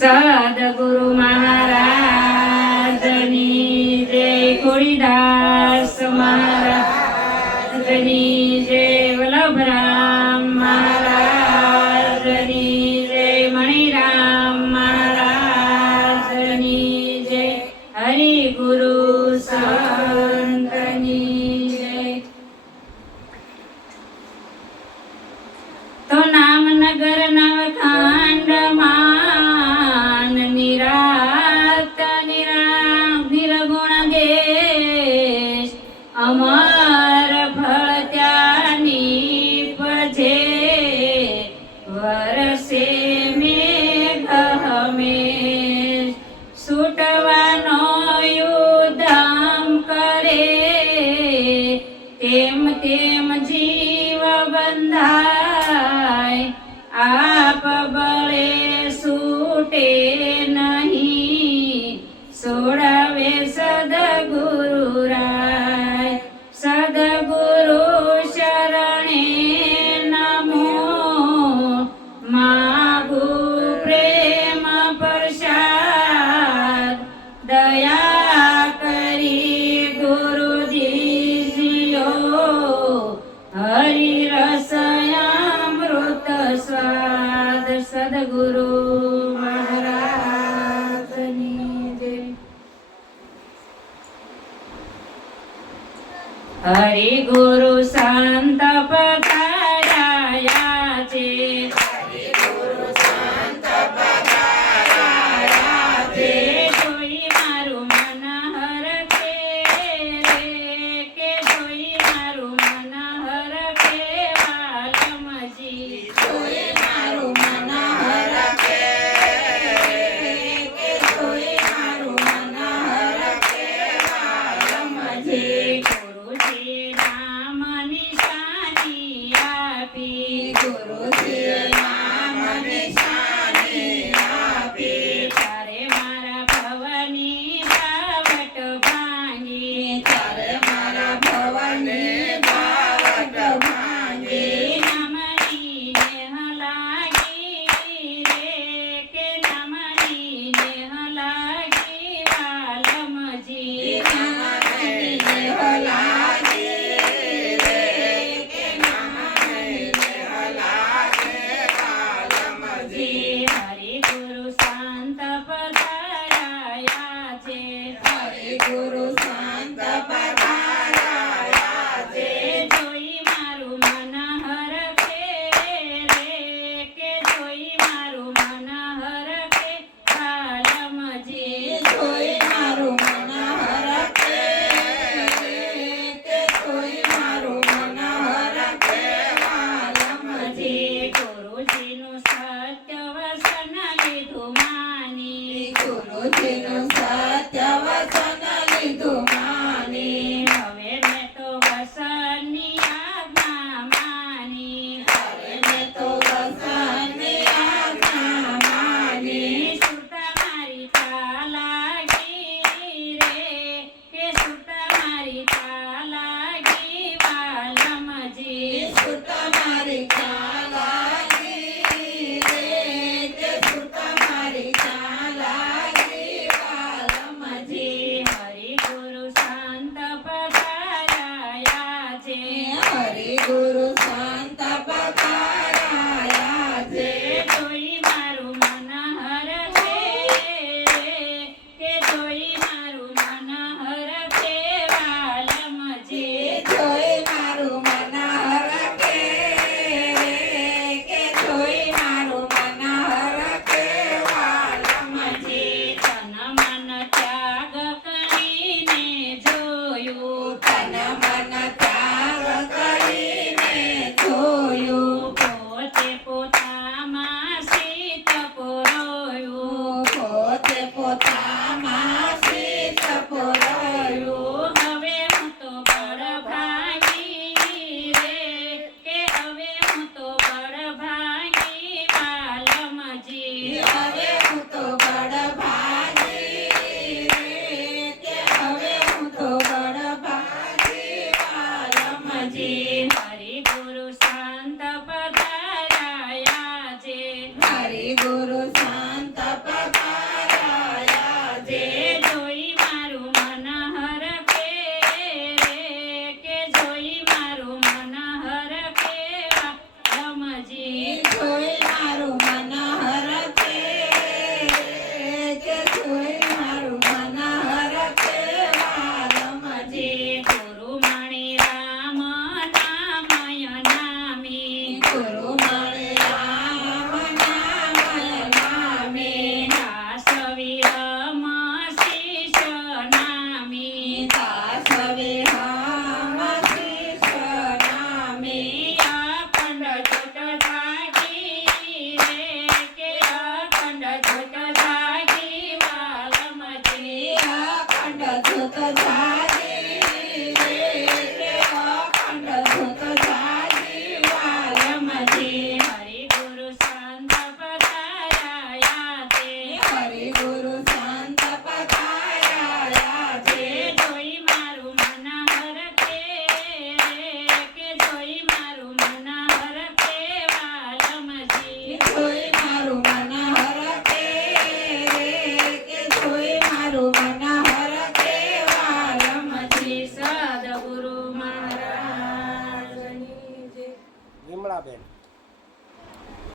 સદગુરુ મહારાજની જય, ખોડીદાસ મહારાજની જય, વલ્લભરામ મહારાજની જય, મણિરામ મહારાજની જય, હરિગુરુ સંતની જય. તો નામનગર નવખાંડમાં નિરાત નિર્ગુણ દેશ, અમર ફળ ત્યાંની પજે, વરસે મેઘ હમેશ. છૂટવાનો યુદ્ધમ કરે, તેમ તેમ જીવ બંધાય, આપ બળે છૂટે નહીં, સોડાવે સદગુરુ રાય. સદગુરુ શરણે નમો, માગુ પ્રેમ પ્રસાદ, દયા કરી ગુરુજીઓ, હરિ રસયામૃત સ્વાદ. સદગુરુ મહારાજની જય. હરિ ગુરુ સંત પધાર્યા છે, જોઈ મારું મન હરખે રે, કે જોઈ મારું મન હરખે વાલમજી. જોઈ મારું મન હરખે, કે જોઈ મારું મન હરખે વાલમજી. ગુરુજી નામ નિશાની આપી, ગુરુજી નામ નિશાની આપી, તારે મારા ભવની બાવટ ભાંગી, તારે મારા ભવની બાવટ ભાંગી. નામની નેહ લાગી રે, કે નામની નેહ લાગી વાલમજી. નામની નેહ લાગી રે, કે નામની નેહ લાગી ગુરુ